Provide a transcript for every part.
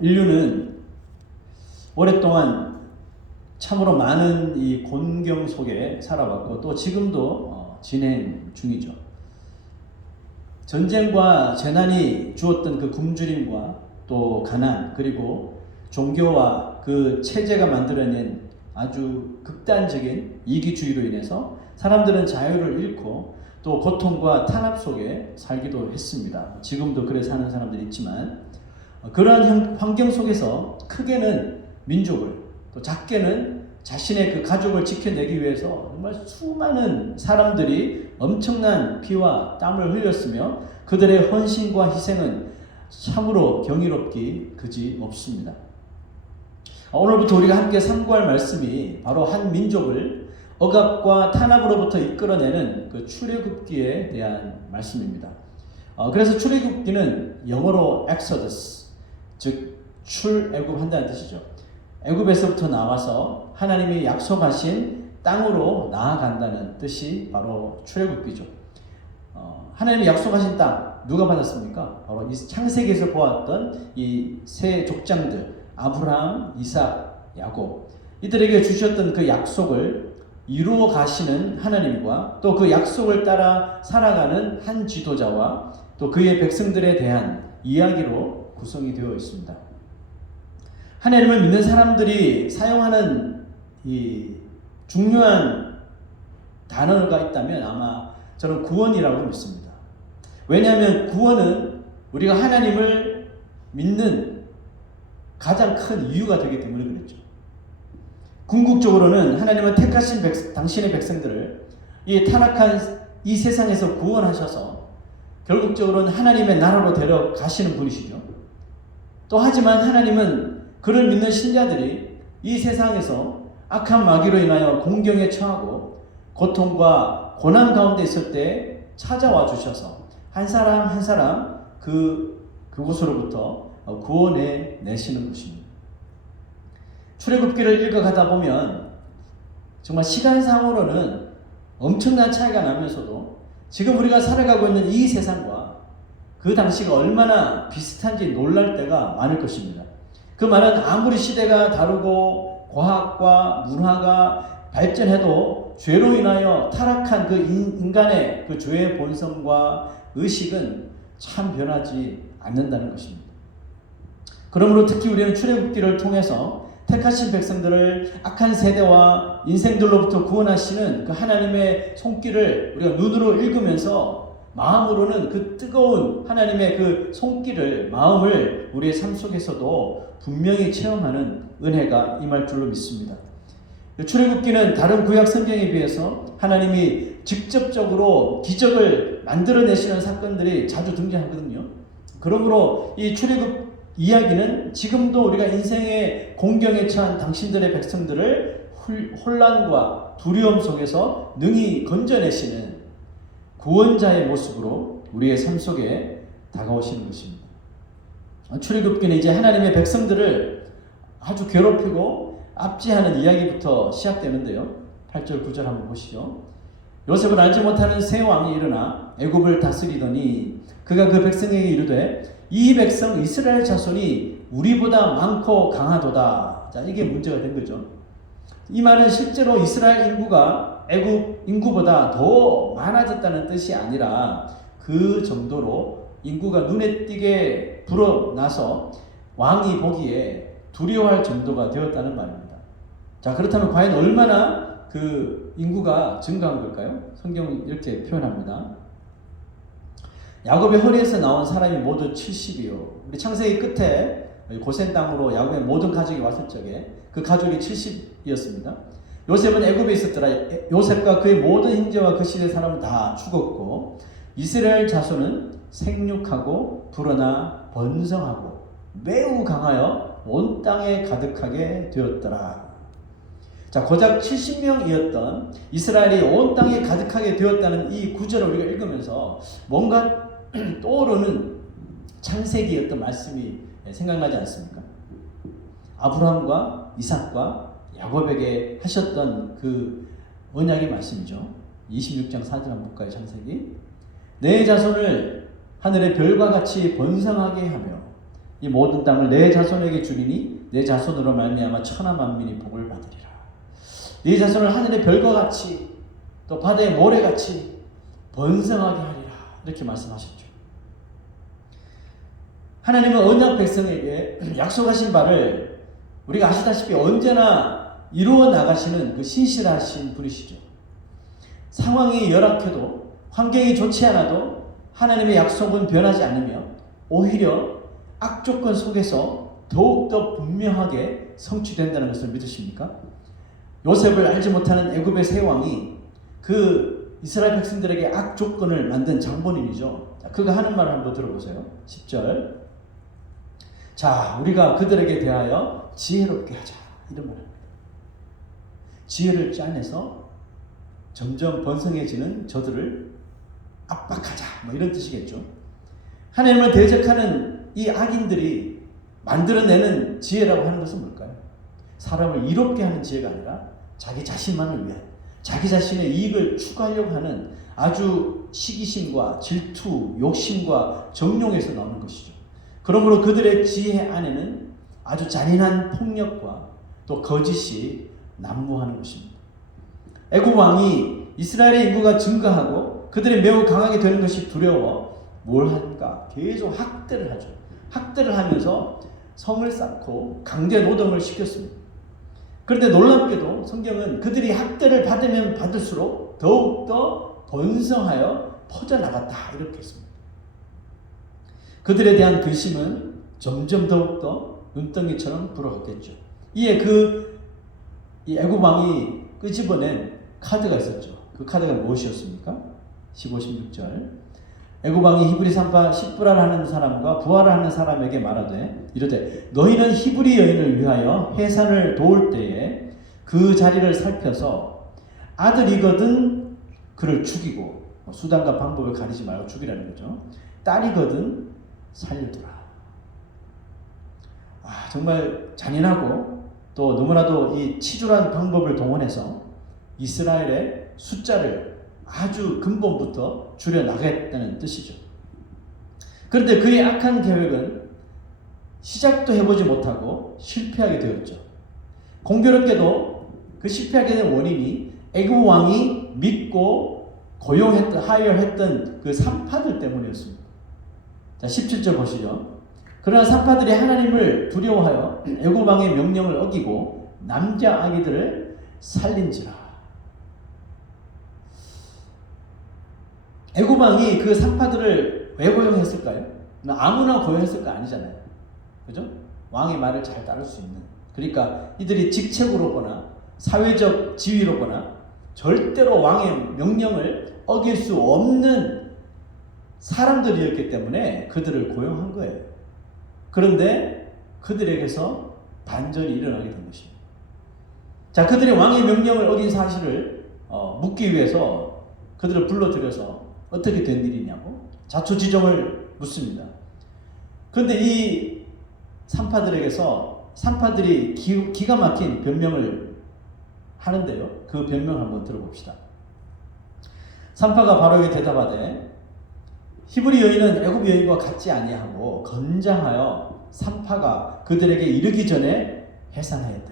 인류는 오랫동안 참으로 많은 이 곤경 속에 살아왔고 또 지금도 진행 중이죠. 전쟁과 재난이 주었던 그 굶주림과 또 가난, 그리고 종교와 그 체제가 만들어낸 아주 극단적인 이기주의로 인해서 사람들은 자유를 잃고 또 고통과 탄압 속에 살기도 했습니다. 지금도 그래 사는 사람들이 있지만, 그러한 환경 속에서 크게는 민족을, 또 작게는 자신의 그 가족을 지켜내기 위해서 정말 수많은 사람들이 엄청난 피와 땀을 흘렸으며 그들의 헌신과 희생은 참으로 경이롭기 그지 없습니다. 오늘부터 우리가 함께 상고할 말씀이 바로 한 민족을 억압과 탄압으로부터 이끌어내는 그 출애굽기에 대한 말씀입니다. 그래서 출애굽기는 영어로 Exodus, 즉 출애굽한다는 뜻이죠. 애굽에서부터 나와서 하나님이 약속하신 땅으로 나아간다는 뜻이 바로 출애굽기죠. 하나님이 약속하신 땅 누가 받았습니까? 바로 이 창세기에서 보았던 이 세 족장들 아브라함, 이삭, 야곱, 이들에게 주셨던 그 약속을 이루어 가시는 하나님과 또 그 약속을 따라 살아가는 한 지도자와 또 그의 백성들에 대한 이야기로 구성이 되어 있습니다. 하나님을 믿는 사람들이 사용하는 이 중요한 단어가 있다면 아마 저는 구원이라고 믿습니다. 왜냐하면 구원은 우리가 하나님을 믿는 가장 큰 이유가 되기 때문에 그렇죠. 궁극적으로는 하나님은 택하신 당신의 백성들을 이 타락한 이 세상에서 구원하셔서 결국적으로는 하나님의 나라로 데려가시는 분이시죠. 또 하지만 하나님은 그를 믿는 신자들이 이 세상에서 악한 마귀로 인하여 공경에 처하고 고통과 고난 가운데 있을 때 찾아와 주셔서 한 사람 한 사람 그곳으로부터 구원해 내시는 것입니다. 출애굽기를 읽어가다 보면 정말 시간상으로는 엄청난 차이가 나면서도 지금 우리가 살아가고 있는 이 세상과 그 당시가 얼마나 비슷한지 놀랄 때가 많을 것입니다. 그 말은 아무리 시대가 다르고 과학과 문화가 발전해도 죄로 인하여 타락한 그 인간의 그 죄의 본성과 의식은 참 변하지 않는다는 것입니다. 그러므로 특히 우리는 출애굽기를 통해서 택하신 백성들을 악한 세대와 인생들로부터 구원하시는 그 하나님의 손길을 우리가 눈으로 읽으면서 마음으로는 그 뜨거운 하나님의 그 손길을, 마음을 우리의 삶 속에서도 분명히 체험하는 은혜가 임할 줄로 믿습니다. 출애굽기는 다른 구약 성경에 비해서 하나님이 직접적으로 기적을 만들어내시는 사건들이 자주 등장하거든요. 그러므로 이 출애굽 이야기는 지금도 우리가 인생의 공경에 처한 당신들의 백성들을 혼란과 두려움 속에서 능히 건져내시는 구원자의 모습으로 우리의 삶 속에 다가오시는 것입니다. 출애굽기는 이제 하나님의 백성들을 아주 괴롭히고 압제하는 이야기부터 시작되는데요. 8절 9절 한번 보시죠. 요셉을 알지 못하는 새 왕이 일어나 애굽을 다스리더니 그가 그 백성에게 이르되 이 백성 이스라엘 자손이 우리보다 많고 강하도다. 자, 이게 문제가 된 거죠. 이 말은 실제로 이스라엘 인구가 애굽 인구보다 더 많아졌다는 뜻이 아니라 그 정도로 인구가 눈에 띄게 불어나서 왕이 보기에 두려워할 정도가 되었다는 말입니다. 자, 그렇다면 과연 얼마나 그 인구가 증가한 걸까요? 성경은 이렇게 표현합니다. 야곱의 허리에서 나온 사람이 모두 70이요. 우리 창세기 끝에 고센 땅으로 야곱의 모든 가족이 왔을 적에 그 가족이 70이었습니다. 요셉은 애굽에 있었더라. 요셉과 그의 모든 형제와 그 시대 사람은 다 죽었고 이스라엘 자손은 생육하고 불어나 번성하고 매우 강하여 온 땅에 가득하게 되었더라. 자, 고작 70명이었던 이스라엘이 온 땅에 가득하게 되었다는 이 구절을 우리가 읽으면서 뭔가 떠오르는 창세기의 어떤 말씀이 생각나지 않습니까? 아브라함과 이삭과 야곱에게 하셨던 그 언약의 말씀이죠. 26장 4절 한번 볼까요? 창세기. 내 자손을 하늘의 별과 같이 번성하게 하며 이 모든 땅을 내 자손에게 주리니 내 자손으로 말미암아 천하 만민이 복을 받으리라. 네 자손을 하늘의 별과 같이 또 바다의 모래같이 번성하게 하리라. 이렇게 말씀하셨죠. 하나님은 언약 백성에게 약속하신 바를 우리가 아시다시피 언제나 이루어 나가시는 그 신실하신 분이시죠. 상황이 열악해도 환경이 좋지 않아도 하나님의 약속은 변하지 않으며 오히려 악조건 속에서 더욱더 분명하게 성취된다는 것을 믿으십니까? 요셉을 알지 못하는 애굽의 세 왕이 그 이스라엘 백성들에게 악조건을 만든 장본인이죠. 그가 하는 말을 한번 들어보세요. 10절. 자, 우리가 그들에게 대하여 지혜롭게 하자. 이런 말입니다. 지혜를 짜내서 점점 번성해지는 저들을 압박하자. 뭐 이런 뜻이겠죠. 하나님을 대적하는 이 악인들이 만들어내는 지혜라고 하는 것은 뭘까요? 사람을 이롭게 하는 지혜가 아니라 자기 자신만을 위한, 자기 자신의 이익을 추구하려고 하는 아주 시기심과 질투, 욕심과 정욕에서 나오는 것이죠. 그러므로 그들의 지혜 안에는 아주 잔인한 폭력과 또 거짓이 난무하는 것입니다. 애굽 왕이 이스라엘의 인구가 증가하고 그들이 매우 강하게 되는 것이 두려워 뭘 할까? 계속 학대를 하죠. 학대를 하면서 성을 쌓고 강제 노동을 시켰습니다. 그런데 놀랍게도 성경은 그들이 학대를 받으면 받을수록 더욱더 번성하여 퍼져나갔다 이렇게 했습니다. 그들에 대한 근심은 점점 더욱더 눈덩이처럼 불어갔겠죠. 이에 이 애굽 왕이 끄집어낸 카드가 있었죠. 그 카드가 무엇이었습니까? 15, 16절. 애굽 왕이 히브리 산파 십부라를 하는 사람과 부하를 하는 사람에게 말하되 이르되 너희는 히브리 여인을 위하여 해산을 도울 때에 그 자리를 살펴서 아들이거든 그를 죽이고 수단과 방법을 가리지 말고 죽이라는 거죠. 딸이거든 살려두라. 정말 잔인하고 또 너무나도 이 치졸한 방법을 동원해서 이스라엘의 숫자를 아주 근본부터 줄여나가겠다는 뜻이죠. 그런데 그의 악한 계획은 시작도 해보지 못하고 실패하게 되었죠. 공교롭게도 그 실패하게 된 원인이 애굽 왕이 믿고 하여했던 그 산파들 때문이었습니다. 자, 17절 보시죠. 그러나 산파들이 하나님을 두려워하여 애굽 왕의 명령을 어기고 남자 아기들을 살린지라. 애굽 왕이 그 산파들을 왜 고용했을까요? 아무나 고용했을까? 아니잖아요. 그죠? 왕의 말을 잘 따를 수 있는. 그러니까 이들이 직책으로거나 사회적 지위로거나 절대로 왕의 명령을 어길 수 없는 사람들이었기 때문에 그들을 고용한 거예요. 그런데 그들에게서 반전이 일어나게 된 것입니다. 자, 그들이 왕의 명령을 어긴 사실을 묻기 위해서 그들을 불러들여서 어떻게 된 일이냐고 자초지종을 묻습니다. 그런데 이 산파들이 기가 막힌 변명을 하는데요. 그 변명을 한번 들어봅시다. 산파가 바로에게 대답하되 히브리 여인은 애굽 여인과 같지 아니하고 건장하여 산파가 그들에게 이르기 전에 해산하였다이다.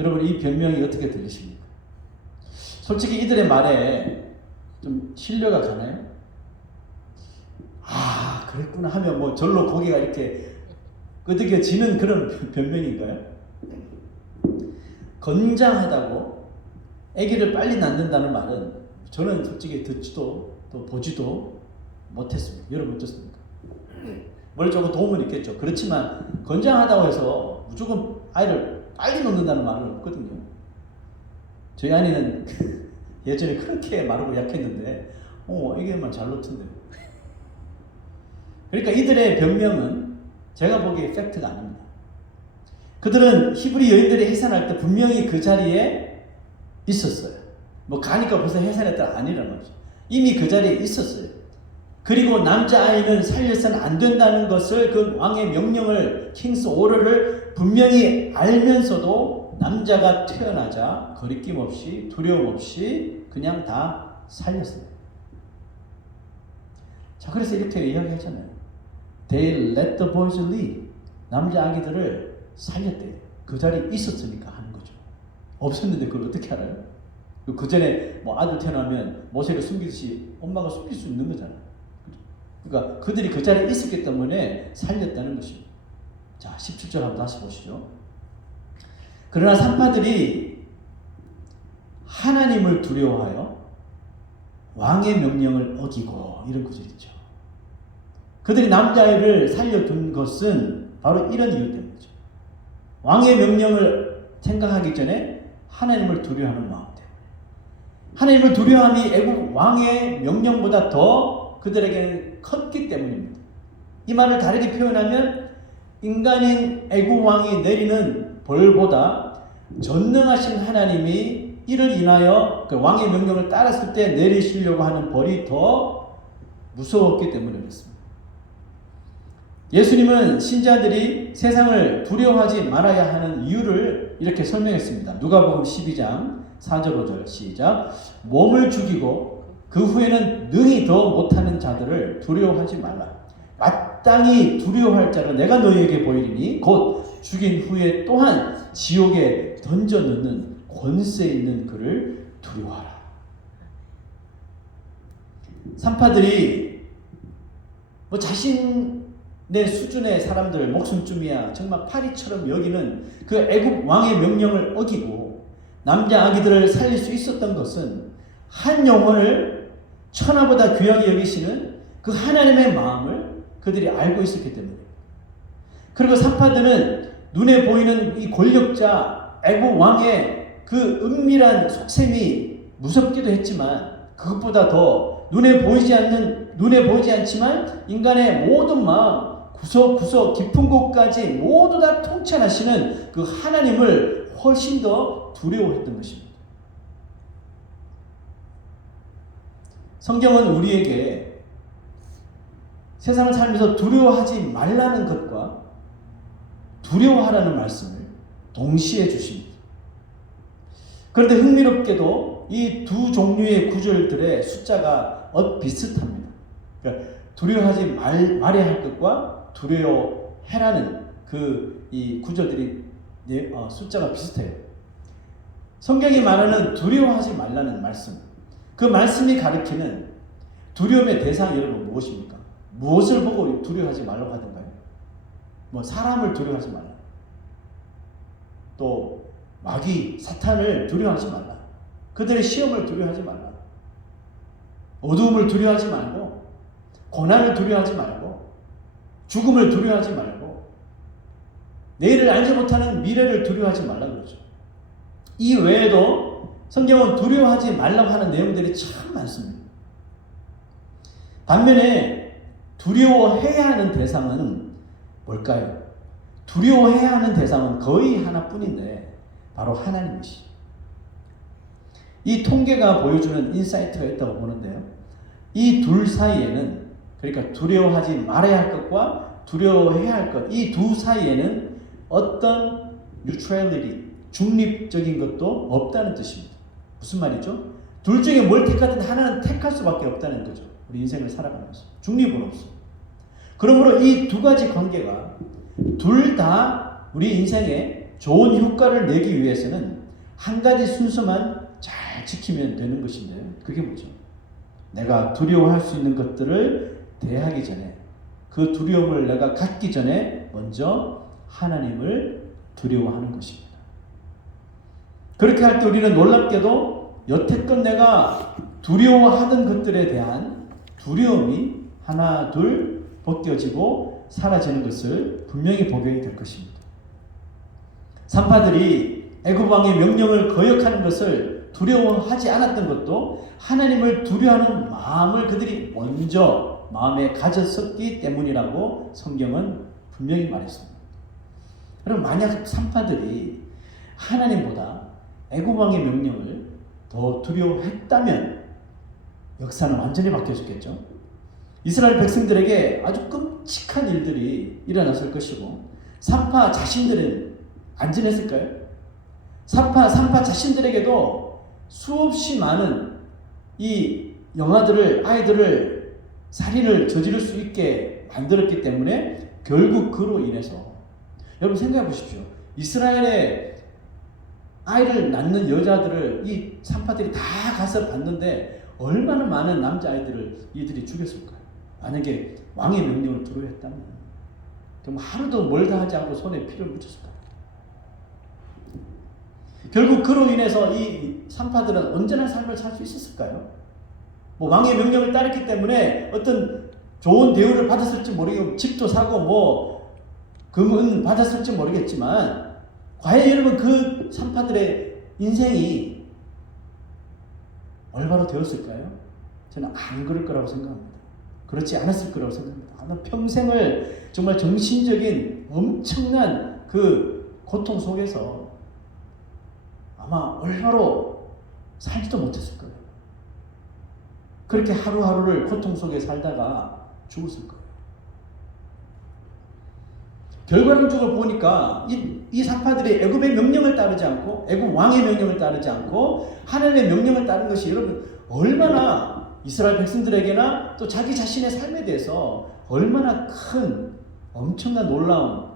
여러분, 이 변명이 어떻게 들리십니까? 솔직히 이들의 말에 좀 신뢰가 가나요? 그랬구나 하면 뭐 절로 고개가 이렇게 끄덕여지는 그런 변명인가요? 건장하다고 아기를 빨리 낳는다는 말은 저는 솔직히 듣지도 또 보지도 못했습니다. 여러분 어떻습니까? 뭘 조금 도움은 있겠죠. 그렇지만 건장하다고 해서 무조건 아이를 빨리 낳는다는 말은 없거든요. 저희 아내는 예전에 그렇게 마르고 약했는데 애기만 잘 놓던데요. 그러니까 이들의 변명은 제가 보기에 팩트가 아닙니다. 그들은 히브리 여인들이 해산할 때 분명히 그 자리에 있었어요. 가니까 벌써 해산했다 아니라는 거죠. 이미 그 자리에 있었어요. 그리고 남자아이는 살려서는 안 된다는 것을 그 왕의 명령을 킹스 오더를 분명히 알면서도 남자가 태어나자 거리낌 없이 두려움 없이 그냥 다 살렸어요. 자, 그래서 이렇게 이야기하잖아요. They let the boys leave. 남자 아기들을 살렸대요. 그 자리에 있었으니까 하는 거죠. 없었는데 그걸 어떻게 알아요? 그 전에 뭐 아들 태어나면 모세를 숨기듯이 엄마가 숨길 수 있는 거잖아요. 그러니까 그들이 그 자리에 있었기 때문에 살렸다는 것입니다. 자, 17절 한번 다시 보시죠. 그러나 산파들이 하나님을 두려워하여 왕의 명령을 어기고, 이런 구절이 있죠. 그들이 남자아이를 살려둔 것은 바로 이런 이유 때문이죠. 왕의 명령을 생각하기 전에 하나님을 두려워하는 마음 때문에. 하나님을 두려워함이 애국 왕의 명령보다 더 그들에게 컸기 때문입니다. 이 말을 다르게 표현하면 인간인 애국 왕이 내리는 벌보다 전능하신 하나님이 이를 인하여 그 왕의 명령을 따랐을 때 내리시려고 하는 벌이 더 무서웠기 때문에 그렇습니다. 예수님은 신자들이 세상을 두려워하지 말아야 하는 이유를 이렇게 설명했습니다. 누가복음 12장 4절 5절 시작. 몸을 죽이고 그 후에는 능히 더 못하는 자들을 두려워하지 말라. 마땅히 두려워할 자를 내가 너희에게 보이리니 곧 죽인 후에 또한 지옥에 던져 넣는 권세 있는 그를 두려워하라. 산파들이 뭐 자신의 수준의 사람들 목숨쯤이야 정말 파리처럼 여기는 그 애굽 왕의 명령을 어기고 남자 아기들을 살릴 수 있었던 것은 한 영혼을 천하보다 귀하게 여기시는 그 하나님의 마음을 그들이 알고 있었기 때문입니다. 그리고 산파들은 눈에 보이는 이 권력자 애굽 왕의 그 은밀한 속셈이 무섭기도 했지만 그것보다 더 눈에 보이지 않지만 인간의 모든 마음 구석구석 깊은 곳까지 모두 다 통찰하시는 그 하나님을 훨씬 더 두려워했던 것입니다. 성경은 우리에게 세상을 살면서 두려워하지 말라는 것과 두려워하라는 말씀을 동시에 주십니다. 그런데 흥미롭게도 이 두 종류의 구절들의 숫자가 비슷합니다. 그러니까 두려워하지 말아야 할 것과 두려워해라는 이 구절들이 숫자가 비슷해요. 성경이 말하는 두려워하지 말라는 말씀, 그 말씀이 가리키는 두려움의 대상이 여러분 무엇입니까? 무엇을 보고 두려워하지 말라고 하던가요? 뭐 사람을 두려워하지 말라. 또 마귀, 사탄을 두려워하지 말라. 그들의 시험을 두려워하지 말라. 어두움을 두려워하지 말고, 고난을 두려워하지 말고, 죽음을 두려워하지 말고, 내일을 알지 못하는 미래를 두려워하지 말라 그러죠. 이 외에도 성경은 두려워하지 말라고 하는 내용들이 참 많습니다. 반면에 두려워해야 하는 대상은 뭘까요? 두려워해야 하는 대상은 거의 하나뿐인데 바로 하나님이시죠. 이 통계가 보여주는 인사이트가 있다고 보는데요. 이 둘 사이에는, 그러니까 두려워하지 말아야 할 것과 두려워해야 할 것, 이 두 사이에는 어떤 neutrality, 중립적인 것도 없다는 뜻입니다. 무슨 말이죠? 둘 중에 뭘 택하든 하나는 택할 수밖에 없다는 거죠. 우리 인생을 살아가면서. 중립은 없어. 그러므로 이 두 가지 관계가 둘 다 우리 인생에 좋은 효과를 내기 위해서는 한 가지 순서만 잘 지키면 되는 것인데요. 그게 뭐죠? 내가 두려워할 수 있는 것들을 대하기 전에, 그 두려움을 내가 갖기 전에 먼저 하나님을 두려워하는 것입니다. 그렇게 할 때 우리는 놀랍게도 여태껏 내가 두려워하던 것들에 대한 두려움이 하나 둘 벗겨지고 사라지는 것을 분명히 보게 될 것입니다. 산파들이 애굽 왕의 명령을 거역하는 것을 두려워하지 않았던 것도 하나님을 두려워하는 마음을 그들이 먼저 마음에 가졌었기 때문이라고 성경은 분명히 말했습니다. 그럼 만약 산파들이 하나님보다 애굽 왕의 명령을 더 두려워했다면 역사는 완전히 바뀌어졌겠죠. 이스라엘 백성들에게 아주 끔찍한 일들이 일어났을 것이고 산파 자신들은 안전했을까요? 산파 자신들에게도 수없이 많은 이 아이들을 살인을 저지를 수 있게 만들었기 때문에 결국 그로 인해서 여러분 생각해 보십시오. 이스라엘의 아이를 낳는 여자들을 이 산파들이 다 가서 봤는데 얼마나 많은 남자아이들을 이들이 죽였을까요? 만약에 왕의 명령을 두려워했다면 그럼 하루도 멀다 하지 않고 손에 피를 묻혔을 거예요. 결국 그로 인해서 이 산파들은 언제나 삶을 살 수 있었을까요? 뭐 왕의 명령을 따랐기 때문에 어떤 좋은 대우를 받았을지 모르겠고 집도 사고 뭐 금은 받았을지 모르겠지만 과연 여러분 그 산파들의 인생이 올바로 되었을까요? 저는 안 그럴 거라고 생각합니다. 그렇지 않았을 거라고 생각합니다. 아마 평생을 정말 정신적인 엄청난 그 고통 속에서 아마 올바로 살지도 못했을 거예요. 그렇게 하루하루를 고통 속에 살다가 죽었을 거예요. 결과론적으로 보니까 이 산파들이 애굽의 명령을 따르지 않고 애굽 왕의 명령을 따르지 않고 하나님의 명령을 따른 것이 여러분 얼마나 이스라엘 백성들에게나 또 자기 자신의 삶에 대해서 얼마나 큰 엄청난 놀라운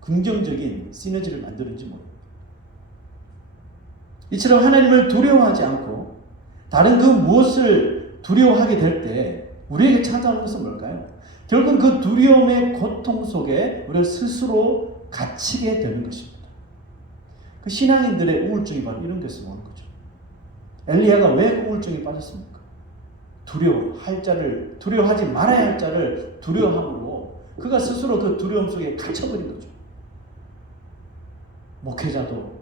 긍정적인 시너지를 만드는지 모릅니다. 이처럼 하나님을 두려워하지 않고 다른 그 무엇을 두려워하게 될 때 우리에게 찾아오는 것은 뭘까요? 결국 그 두려움의 고통 속에 우리가 스스로 갇히게 되는 것입니다. 그 신앙인들의 우울증이 바로 이런 것에서 오는 거죠. 엘리야가 왜 우울증에 빠졌습니까? 두려워하지 말아야 할 자를 두려워함으로 그가 스스로 그 두려움 속에 갇혀버린 거죠. 목회자도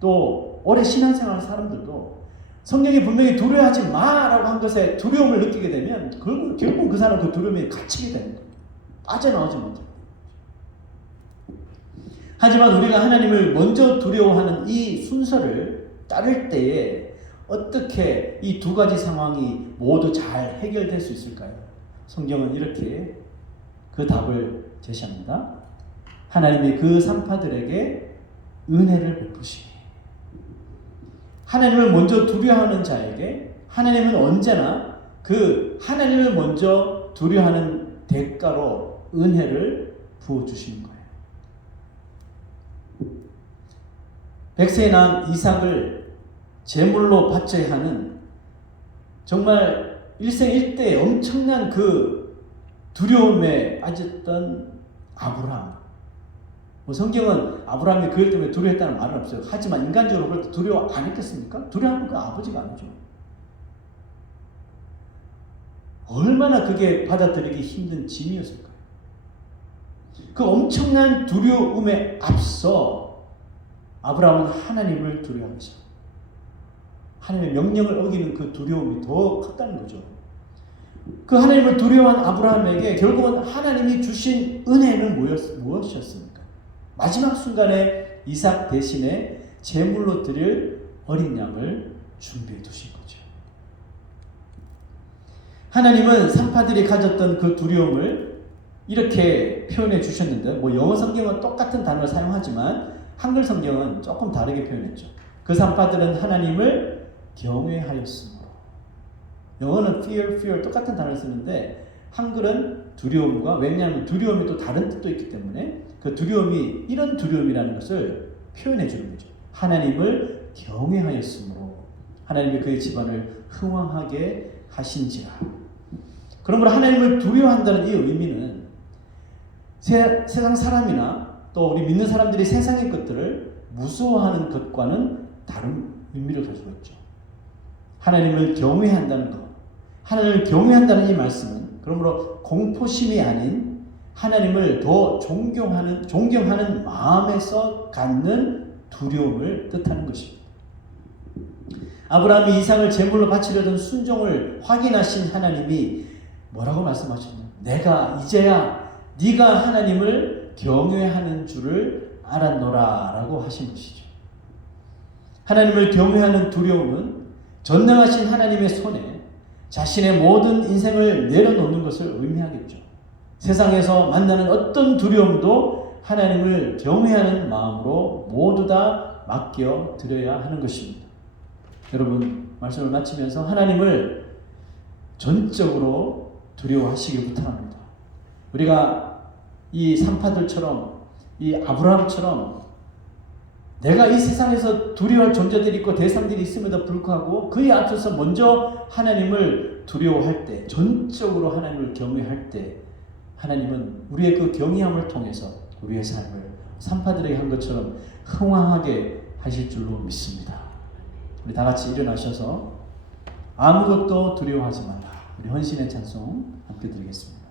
또 오래 신앙생활 하는 사람들도 성경이 분명히 두려워하지 마라고 한 것에 두려움을 느끼게 되면 결국 그 사람 그 두려움에 갇히게 되는 거예요. 빠져나오지 못해요. 하지만 우리가 하나님을 먼저 두려워하는 이 순서를 따를 때에 어떻게 이 두 가지 상황이 모두 잘 해결될 수 있을까요? 성경은 이렇게 그 답을 제시합니다. 하나님이 그 산파들에게 은혜를 베푸시니 하나님을 먼저 두려워하는 자에게 하나님은 언제나 그 하나님을 먼저 두려워하는 대가로 은혜를 부어주시는 거예요. 백세에 낳은 이삭을 제물로 바쳐야 하는 정말 일생일대의 엄청난 그 두려움에 빠졌던 아브라함. 뭐 성경은 아브라함이 그 일 때문에 두려워했다는 말은 없어요. 하지만 인간적으로 그럴 때 두려워 안 했겠습니까? 두려워하면 그 아버지가 아니죠. 얼마나 그게 받아들이기 힘든 짐이었을까요? 그 엄청난 두려움에 앞서 아브라함은 하나님을 두려워하죠. 하나님의 명령을 어기는 그 두려움이 더 컸다는 거죠. 그 하나님을 두려워한 아브라함에게 결국은 하나님이 주신 은혜는 무엇이었습니까? 마지막 순간에 이삭 대신에 제물로 드릴 어린 양을 준비해 두신 거죠. 하나님은 산파들이 가졌던 그 두려움을 이렇게 표현해 주셨는데 뭐 영어 성경은 똑같은 단어를 사용하지만 한글 성경은 조금 다르게 표현했죠. 그 산파들은 하나님을 경외하였으므로. 영어는 fear 똑같은 단어를 쓰는데 한글은 두려움과 왜냐하면 두려움이 또 다른 뜻도 있기 때문에 그 두려움이 이런 두려움이라는 것을 표현해 주는 거죠. 하나님을 경외하였으므로 하나님이 그의 집안을 흥왕하게 하신지라. 그러므로 하나님을 두려워한다는 이 의미는 세상 사람이나 또 우리 믿는 사람들이 세상의 것들을 무서워하는 것과는 다른 의미를 가지고 있죠. 하나님을 경외한다는 것, 하나님을 경외한다는 이 말씀은 그러므로 공포심이 아닌 하나님을 더 존경하는 마음에서 갖는 두려움을 뜻하는 것입니다. 아브라함이 이삭을 제물로 바치려던 순종을 확인하신 하나님이 뭐라고 말씀하셨나요? 내가 이제야 네가 하나님을 경외하는 줄을 알았노라 라고 하신 것이죠. 하나님을 경외하는 두려움은 전능하신 하나님의 손에 자신의 모든 인생을 내려놓는 것을 의미하겠죠. 세상에서 만나는 어떤 두려움도 하나님을 경외하는 마음으로 모두 다 맡겨 드려야 하는 것입니다. 여러분, 말씀을 마치면서 하나님을 전적으로 두려워하시길 부탁합니다. 우리가 이 산파들처럼 이 아브라함처럼 내가 이 세상에서 두려워할 존재들이 있고 대상들이 있음에도 불구하고 그에 앞서서 먼저 하나님을 두려워할 때, 전적으로 하나님을 경외할 때 하나님은 우리의 그 경외함을 통해서 우리의 삶을 산파들에게 한 것처럼 흥왕하게 하실 줄로 믿습니다. 우리 다 같이 일어나셔서 아무것도 두려워하지 말라. 우리 헌신의 찬송 함께 드리겠습니다.